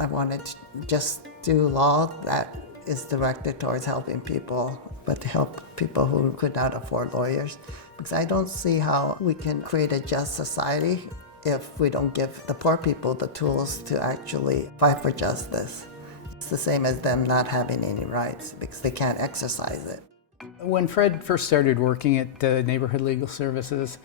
I wanted to just do law that is directed towards helping people, but to help people who could not afford lawyers. Because I don't see how we can create a just society if we don't give the poor people the tools to actually fight for justice. It's the same as them not having any rights because they can't exercise it. When Fred first started working at Neighborhood Legal Services,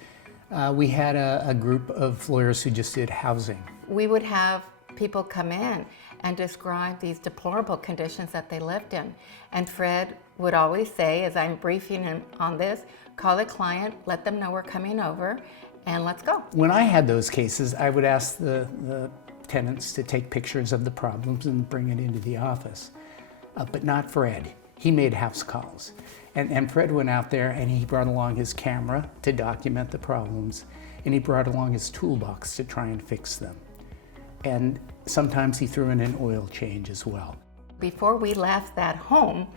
we had a group of lawyers who just did housing. We would have people come in and describe these deplorable conditions that they lived in. And Fred would always say, as I'm briefing him on this, call a client, let them know we're coming over, and let's go. When I had those cases, I would ask the tenants to take pictures of the problems and bring it into the office. But not Fred. He made house calls. And Fred went out there and he brought along his camera to document the problems, and he brought along his toolbox to try and fix them. And sometimes he threw in an oil change as well. Before we left that home,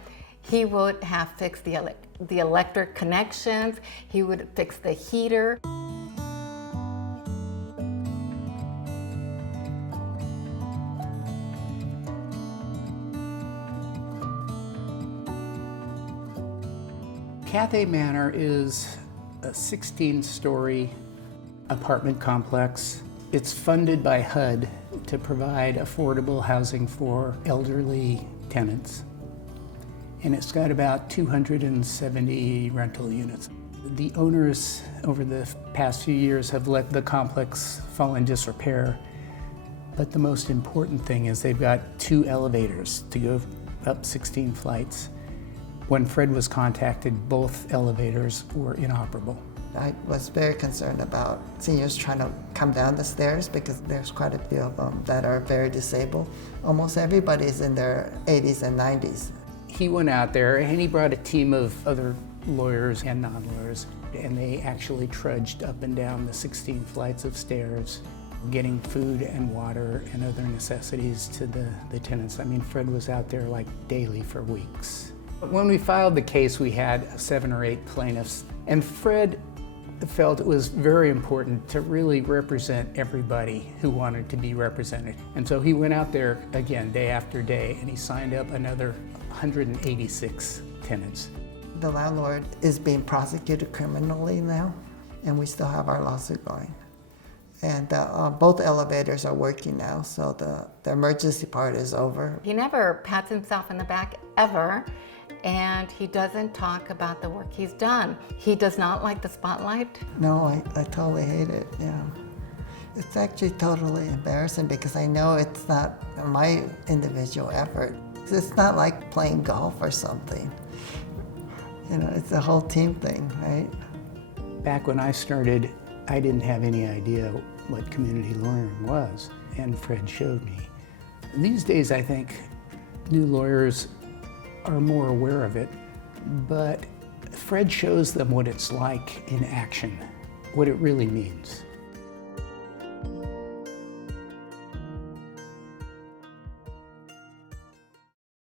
he would have fixed the electric connections, he would fix the heater. Cathay Manor is a 16-story apartment complex. It's funded by HUD to provide affordable housing for elderly tenants. And it's got about 270 rental units. The owners over the past few years have let the complex fall in disrepair. But the most important thing is they've got 2 elevators to go up 16 flights. When Fred was contacted, both elevators were inoperable. I was very concerned about seniors trying to come down the stairs because there's quite a few of them that are very disabled. Almost everybody's in their 80s and 90s. He went out there and he brought a team of other lawyers and non-lawyers, and they actually trudged up and down the 16 flights of stairs, getting food and water and other necessities to the tenants. I mean, Fred was out there like daily for weeks. When we filed the case, we had 7 or 8 plaintiffs, and Fred felt it was very important to really represent everybody who wanted to be represented. And so he went out there again, day after day, and he signed up another 186 tenants. The landlord is being prosecuted criminally now, and we still have our lawsuit going. And both elevators are working now, so the emergency part is over. He never pats himself in the back, ever. And he doesn't talk about the work he's done. He does not like the spotlight. No, I totally hate it, yeah. It's actually totally embarrassing because I know it's not my individual effort. It's not like playing golf or something. You know, it's a whole team thing, right? Back when I started, I didn't have any idea what community lawyering was, and Fred showed me. These days, I think new lawyers are more aware of it, but Fred shows them what it's like in action, what it really means.